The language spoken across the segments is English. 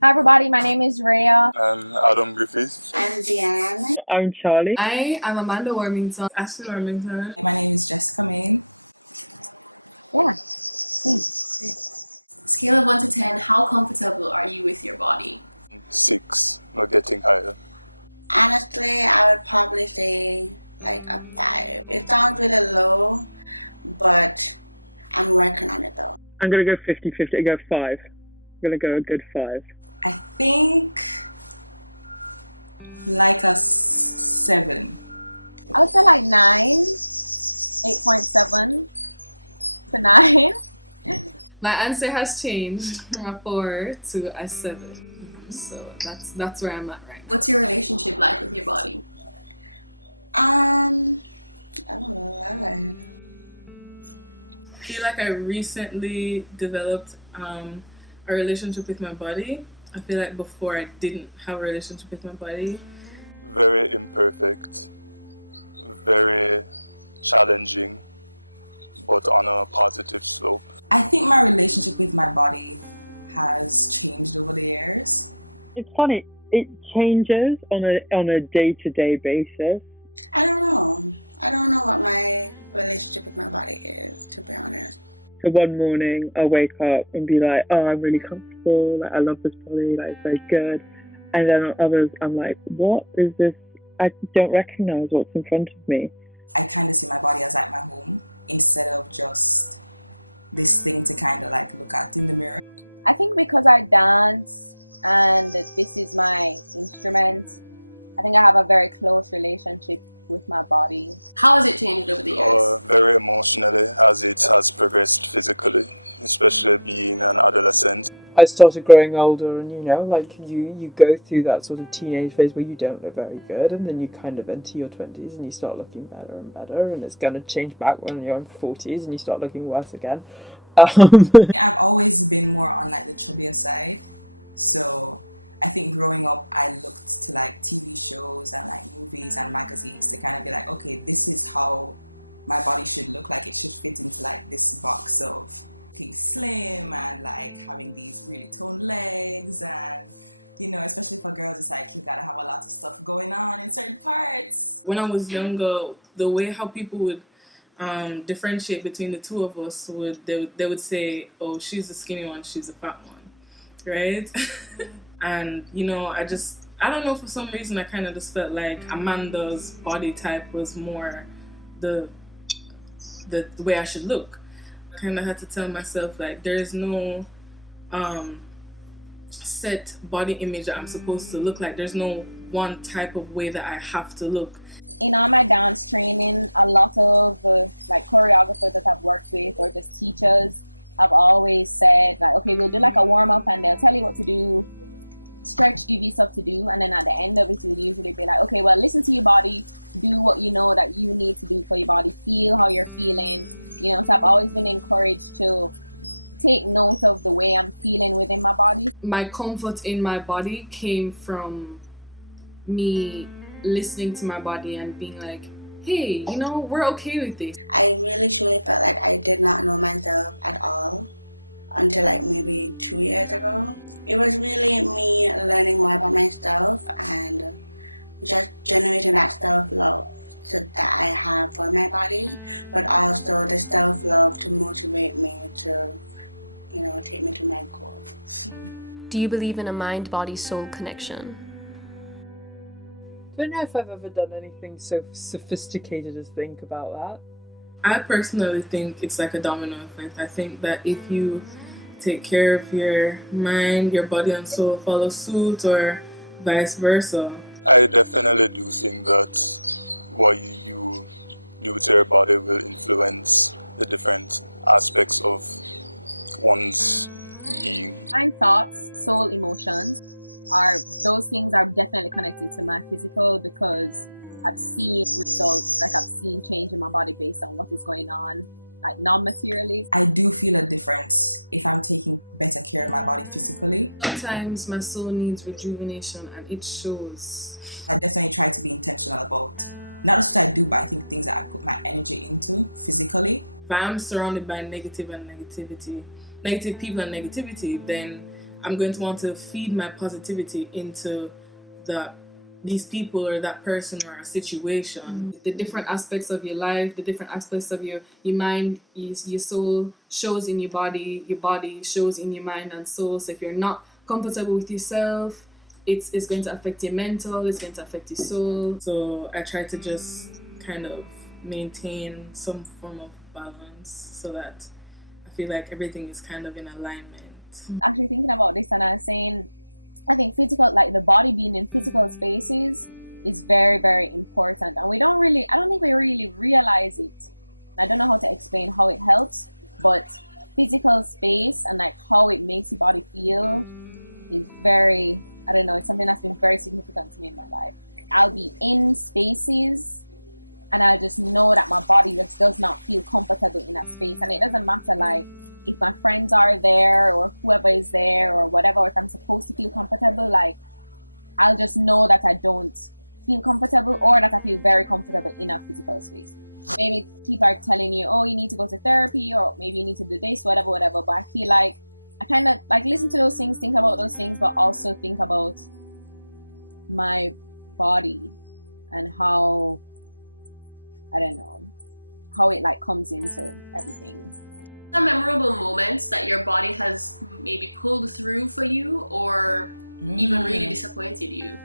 Hi everybody, my name is Rhea. I'm Adam Griffith. I'm Deanne. I'm Charlie. I am Amanda Wormington. Ashley Wormington. My name is Jessica Main. Yeah. Scale of 1 to 10, how comfortable are you with your body? 6, not getting higher. Honestly, I would probably say like a 5. It sounds really low, but I'm working on it though. I'm going to go 50-50. I go 5. I'm going to go a good 5. I think like a 7. I would say like 9, 8.7 to 9. My answer has changed from a 4 to a 7. So that's where I'm at right now. What's your relationship like with your body? I don't know. I feel like I recently developed a relationship with my body. I feel like before I didn't have a relationship with my body. Very imperfect, very challenging, but on a positive slope. I think my relationship with my body has changed over the years. It's funny. It changes on a day-to-day basis. I don't know. I don't know what my relationship with my body is, to be honest. So one morning I'll wake up and be like, oh, I'm really comfortable, like I love this body, like it's very good. And then on others I'm like, what is this? I don't recognize what's in front of me. I kind of see my body as like my home instead of just this thing to kind of like look at in the mirror. I think because I dance and this is my instrument, I think I have a very close relationship with my body. How has it changed over the years? Very emotionally, as it has progressed physically, especially being an adolescent. I started growing older, and like you go through that sort of teenage phase where you don't look very good, and then you kind of enter your 20s and you start looking better and better, and it's going to change back when you're in 40s and you start looking worse again. I've always been more on like the chubbier side, so I think growing up I looked to like TV shows and like movies and magazines to kind of be like, okay, this is how my body should look like. It should fit into like this box of looking slim and like having these really toned legs, and especially for girls it's like you gotta have a lot of stuff going on in certain parts. When I was younger, the way how people would differentiate between the two of us they would say, oh, she's the skinny one, she's the fat one, right? And I don't know, for some reason I kind of just felt like Amanda's body type was more the way I should look. I kind of had to tell myself like there is no set body image that I'm supposed to look like. There's no one type of way that I have to look. In all my dance training, a lot of like choreographers that I've worked with or just teachers have always said like, okay, we'll do like a warm-up and they'll tell you what to do, stretch, give you stuff to do, and then at the end of it you'll usually be like, okay, well, listen to your body, do what you know that you need to do for your body, feel how you're feeling, so I've always been encouraged to take note of the way I'm feeling within my body. My comfort in my body came from me listening to my body and being like, hey, we're okay with this. I really truly felt like I did not know myself at all until like maybe 2 years ago. It was really me learning more about myself and just generating that self-love that I have for my body, but also the self-love to motivate me to, take me to my goals. Do you believe in a mind-body soul connection? I don't know if I've ever done anything so sophisticated as think about that. I personally think it's like a domino effect. I think that if you take care of your mind, your body and soul follow suit, or vice versa. I definitely do think that what you do with your body will influence the different aspects of one's being. Mind, thoughts, soul, emotions those things are definitely connected to my physical, because I've seen results, like I've seen change in my body based on what is going on, like non-materially. I do feel a difference if I'm taking better care of my body physically. Sometimes my soul needs rejuvenation and it shows. I definitely try to be intentional about not just what I do, but I think things that I put my energy into physically. If I'm surrounded by negative people and negativity, then I'm going to want to feed my positivity into these people or that person or a situation. The different aspects of your life, the different aspects of your mind, your soul shows in your body shows in your mind and soul. So if you're not comfortable with yourself, it's going to affect your mental, it's going to affect your soul. So I try to just kind of maintain some form of balance so that I feel like everything is kind of in alignment. Actually thinking about this, and I was saying, I think physical, like the body being in physical spaces is very, very important. And I don't think we really realize it. I don't know how to explain how it helps, but physical space and like how it makes your body feel is very, I don't know, it's something that's been very significant to me in my life. I'll be in spaces and I just know that my body just does not feel comfortable in that space. And it doesn't matter like if my friends are there or whoever is there or whatever, or if I'm supposed to feel comfortable, like I'll just know that I don't feel comfortable or that I feel very comfortable in a physical space. Maybe people are telling you, oh, you need to go to therapy, or maybe you need to do this, whatever. But I feel like I kind of like listen to those things, think about those things, but also think about my body and how, I don't know, how it like comes into everything. Some memorable moments that your body has maybe pulled through for you or even really disappointed you?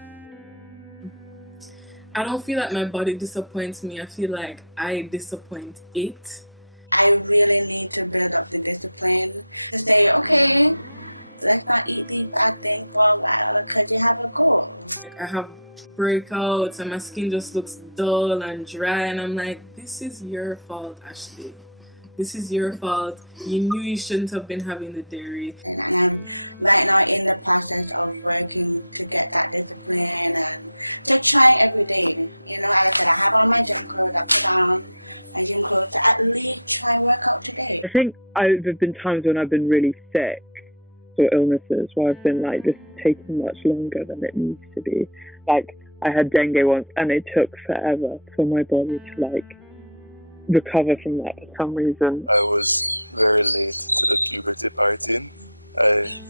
I don't feel like my body disappoints me. I feel like I disappoint it. I really need to build up the discipline to say, okay, let's not eat these bad things for a while because you have a goal. I have breakouts and my skin just looks dull and dry, and I'm like, this is your fault, Ashley. This is your fault. You knew you shouldn't have been having the dairy. And I'm right now in the process of working to get that discipline and to try every day. You know, as I said, I have on my gym clothes, I put on my gym clothes to at least try work out today. I think there've been times when I've been really sick or illnesses where I've been like just taking much longer than it needs to be. Like I had dengue once and it took forever for my body to like recover from that for some reason. I was very late to the puberty party. I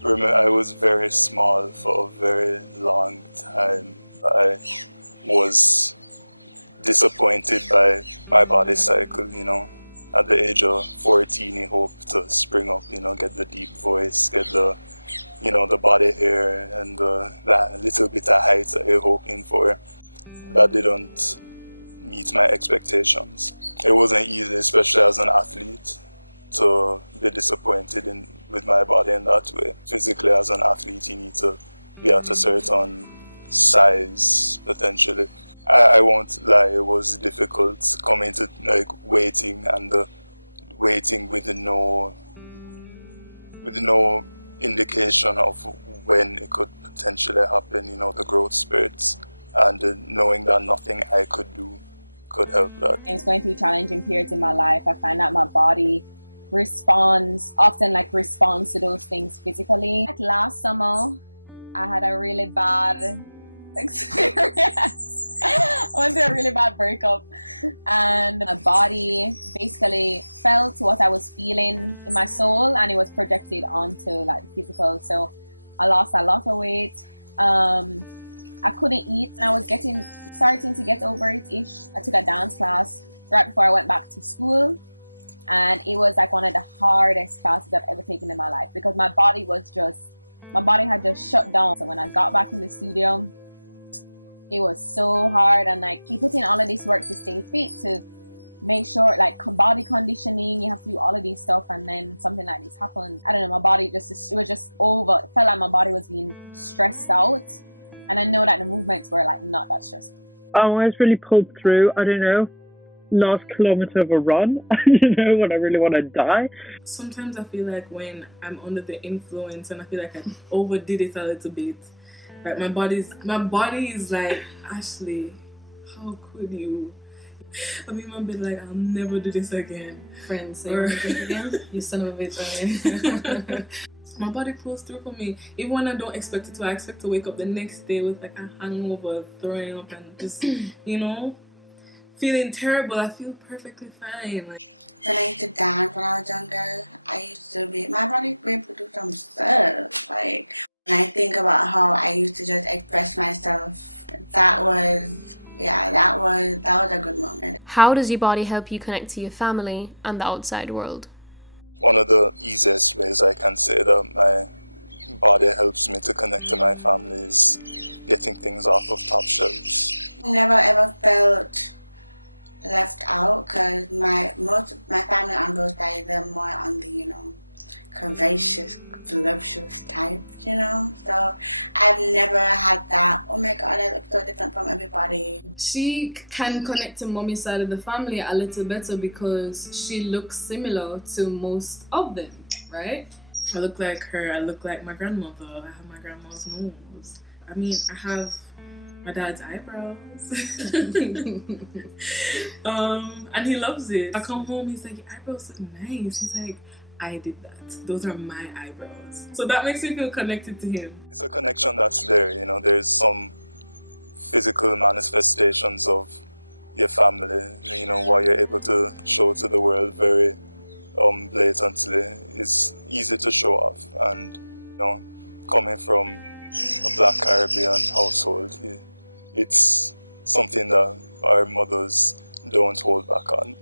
remember I was very small for a very long time. I was disappointed by my body cycle, you know. At the age of 14, you hope to spring up, you know, get the deep voice, get the, you know, the body hair and that little bit of height that you're hoping for. That didn't meet my expectations. It wasn't easy, especially as an athlete, to be disappointed with my body in that way. Physically, as an athlete, you need to be at a certain size, potentially. I won't lie, it was difficult coming to like waiting and waiting with no indication of when it could potentially happen, you know, the growth spurts, and knowing that nothing I could do could help that. It's going through challenging periods in my life. I find that my body responds to those things physically. Like last summer, I had a really bad experience. I went through a really bad breakup, and my body basically felt what I was feeling in my soul, and it was projected onto like the physical. So I lost a lot of weight. I couldn't eat, and I was starting to get over it-ish. I took a dance class right before I went back to school, and it was like one of the hardest classes I've ever taken in my life because my body had just shut down. So when I got back in the studio, it was so hard, and like you put in all of this work to stay fit, to make sure like body conditioning, you have to do all of these stuff, and then something like this happened. I don't know, my body it was just over. It felt like my body was being stressed out, and I know that the movements were like not that stressful. I was really pulled through, I don't know, last kilometer of a run, you know, when I really want to die. Sometimes I feel like when I'm under the influence and I feel like I overdid it a little bit. Like my body is like, Ashley, how could you? I mean, my bed like, I'll never do this again. Friends, say it again. You son of a bitch. My body pulls through for me. Even when I don't expect it to, I expect to wake up the next day with like a hangover, throwing up, and just, you know, feeling terrible. I feel perfectly fine. Like, When I used to dance when I was younger, my body was able to do some stuff. Like, when I think about how I used to just express myself, that was a good moment. How does your body help you connect to your family and the outside world? One of the easiest ways I can say that my body helps me to connect to my family is getting things off of top shelves. Never ever felt left out because my family on both sides, they're more on the curvaceous, voluptuous type, So I've never had that. Oh my God, I look so different from everybody. she can connect to mommy's side of the family a little better because she looks similar to most of them, right? I look like her. I look like my grandmother. I have my grandma's nose. I mean, I have my dad's eyebrows. And he loves it. I come home, he's like, your eyebrows look nice. He's like, I did that. Those are my eyebrows. So that makes me feel connected to him. It's a connection that's there, there's some physical manifestations of your family, what you're able to show to the world very blatantly is easy to show off. And, coming from a Black Caribbean household, it's something that our mothers don't hold back on.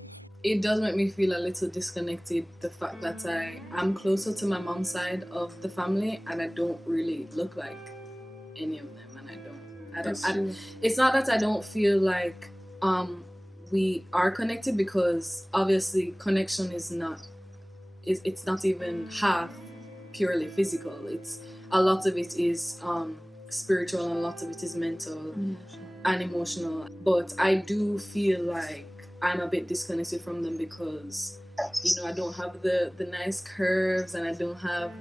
It does make me feel a little disconnected, the fact that I am closer to my mom's side of the family and I don't really look like any of them, and it's not that I don't feel like we are connected, because obviously connection it's not even half purely physical. It's a lot of it is spiritual and a lot of it is mental and emotional. But I do feel like I'm a bit disconnected from them because I don't have the nice curves and I don't have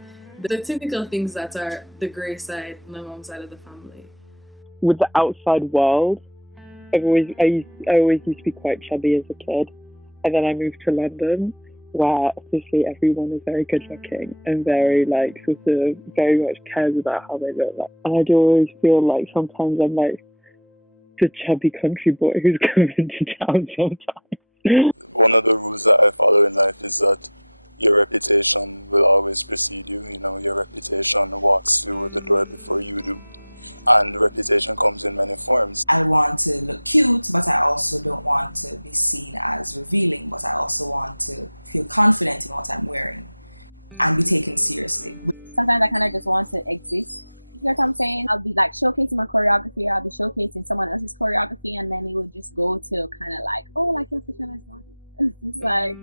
the typical things that are the grey side, my mom's side of the family. With the outside world, I always used to be quite chubby as a kid, and then I moved to London, where obviously everyone is very good looking and very sort of very much cares about how they look like. And I do always feel like sometimes I'm like the chubby country boy who's coming into town sometimes. One of the rules that I follow in life is that your reputation will always precede you. Your reputation walks through the door before you do. And reputation comes in many forms. I want to look cute, but I also don't want to be seen as revealing, but I also want to feel confident in what I'm wearing and be taken seriously. Sometimes I kind of just want to exist. You know what I'm saying? I'll be showcasing my choreography, or I'll be showcasing someone else's choreography, and then it would just go to kind of your Christiana's body. It's like,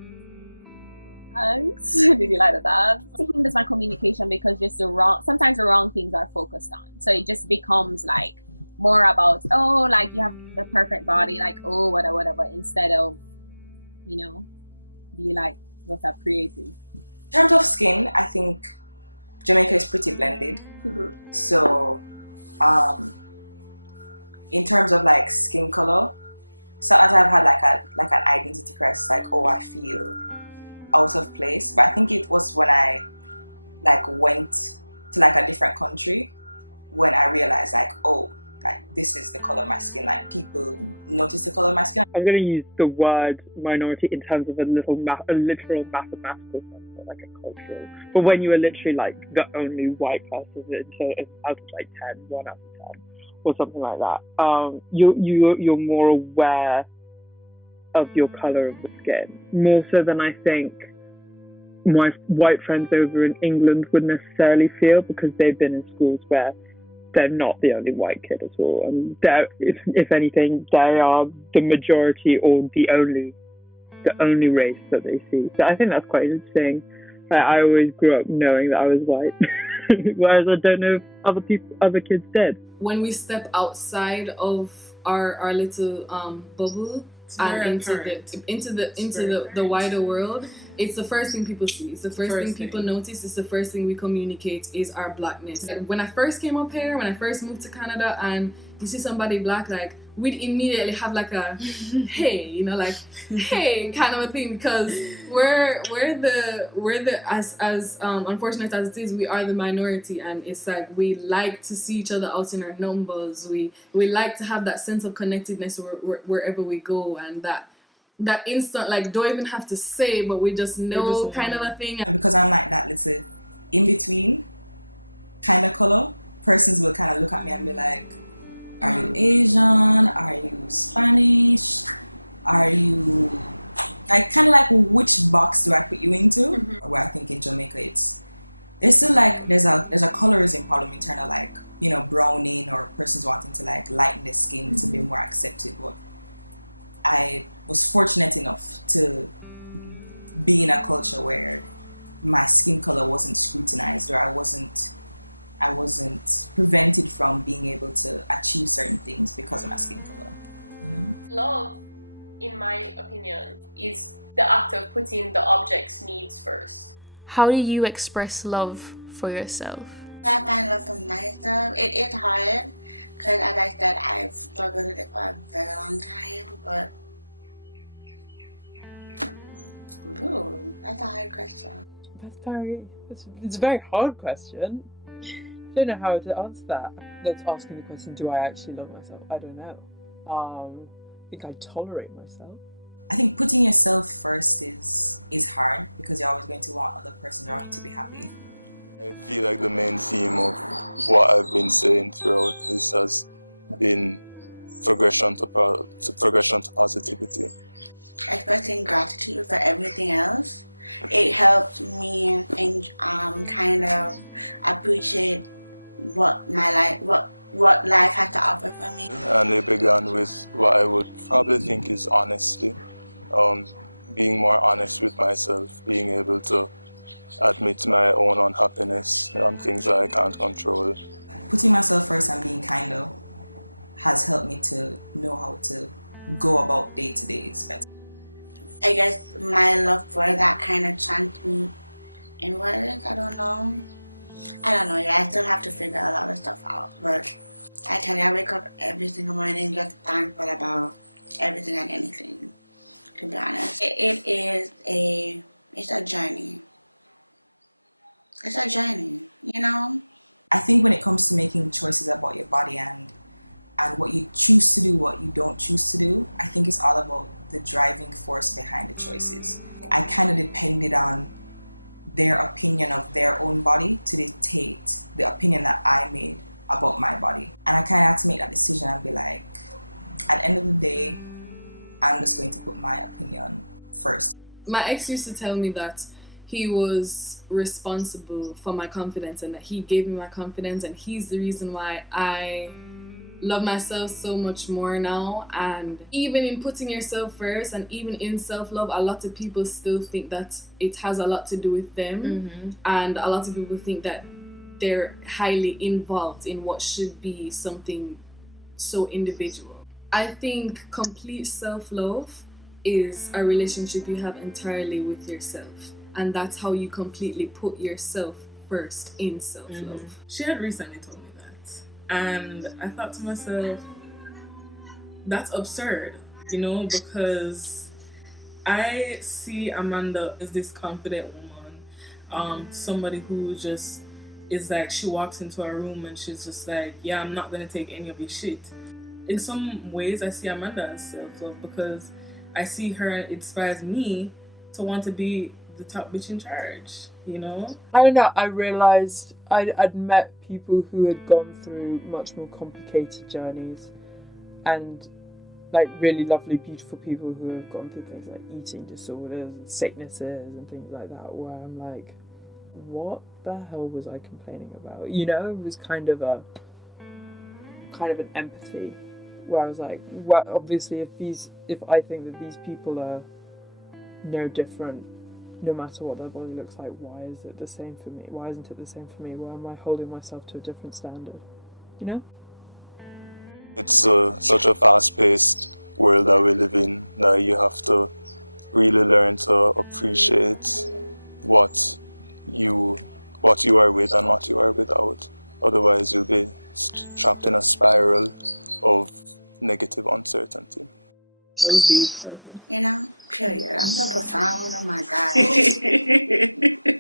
thanks. Did you like the dance? I think that's my communication, because sometimes the wrong things are focused on. So it just becomes more about, you have the perfect body, whatever, instead of, be what's up creative. In terms of skin, I think Jamaica is pretty blended. Mm-hmm. So, in terms of skin color, so as I've had an identity crisis, I feel out of place. But I think it was when I went to a different country when I realized this is the color of my skin. People notice the color of my skin. I'm going to use the word minority in terms of a literal mathematical sense, not a cultural. But when you are literally the only white person out of 10, 1 out of 10, or something like that, you're more aware of your color of the skin, more so than I think my white friends over in England would necessarily feel, because they've been in schools where they're not the only white kid at all, and if anything, they are the majority or the only race that they see. So I think that's quite interesting. I always grew up knowing that I was white, whereas I don't know if other kids did. When we step outside of our little bubble and into the wider world, it's the first thing people see. It's the first thing people notice. It's the first thing we communicate is our blackness. And when I first came up here, when I first moved to Canada, and you see somebody black, like, we'd immediately have like a hey, you know, like hey kind of a thing, because we're the as unfortunate as it is, we are the minority, and it's like we like to see each other out in our numbers. We like to have that sense of connectedness wherever we go, and that instant, like, don't even have to say, but we just know kind of a thing. And because I'm like that little in between kind of color, persons will kind of look at me and be like, are you Asian? Are you Spanish? Are you... I kind of like, which box do I put you into? Mm-hmm. Where I think in Jamaica there's still like, there's a colorism problem in terms of like, you know, browning or persons wanting to like lighten their skin to be more accepted. But I was fortunate enough to be in a culture where my skin color wasn't scrutinized, or I wasn't prevented from being able to achieve certain things because of my skin color. You know? Love, in my opinion, is the act of putting the object's needs first. How do you express love for yourself? I find love for myself. It is hard because, as I said, I've struggled with it for a very long time. But ooh, that's a hard question. It's a very hard question. I don't know how to answer that. That's asking the question, do I actually love myself? I don't know. I think I tolerate myself. I think putting yourself first is hard because you're always going to want other persons around you to be happy. I feel like the main theme of what I've been saying throughout this has been progression to positivity. Expressing gratitude for everything else. It helped me kind of appreciate what life had to offer for me. And it began with what I would probably think is honesty. Being more honest with myself, being able to admit my own unhappiness and things that I can't control. Putting myself first and being kinder has helped me to know how to go about day-to-days better. I guess my love for that kind of chant me inwards. I don't know. Yeah, I still have to figure a lot of stuff out. But I tell you, I wake up every single morning just thankful about everything and anything, to be honest. It's a journey. It's a journey, you know? I think when it comes to making choices about your body and what you choose to do, what you don't choose to do, I think it's all about the driving force behind the choices. I kind of depended on their opinion of their own body to dictate the opinion that I made about my body. And I kind of had to make that decision and be like, at the end of the day, I'm just going to put my opinion first. My ex used to tell me that he was responsible for my confidence and that he gave me my confidence, and he's the reason why I love myself so much more now. And even in putting yourself first and even in self-love, a lot of people still think that it has a lot to do with them. Mm-hmm. And a lot of people think that they're highly involved in what should be something so individual. I think complete self-love is a relationship you have entirely with yourself, and that's how you completely put yourself first in self-love. Mm-hmm. She had recently told me that, and I thought to myself, that's absurd, you know, because I see Amanda as this confident woman, somebody who just is like, she walks into a room and she's just like, yeah, I'm not gonna take any of your shit. In some ways, I see Amanda as self-love because I see her, and it inspires me to want to be the top bitch in charge, you know? I don't know, I realised I'd met people who had gone through much more complicated journeys, and like really lovely, beautiful people who have gone through things like eating disorders and sicknesses and things like that, where I'm like, what the hell was I complaining about? You know, it was kind of an empathy where I was like, well, obviously if I think that these people are no different, no matter what their body looks like, why is it the same for me? Why isn't it the same for me? Why am I holding myself to a different standard? You know? It's such a fast-paced world that we live in that you have to really learn to appreciate what you are with and what you are without. Otherwise, you'll be trapped in a spiral of negative uncertainty. That was deep. You know, period. I'm so profound. Oh my god.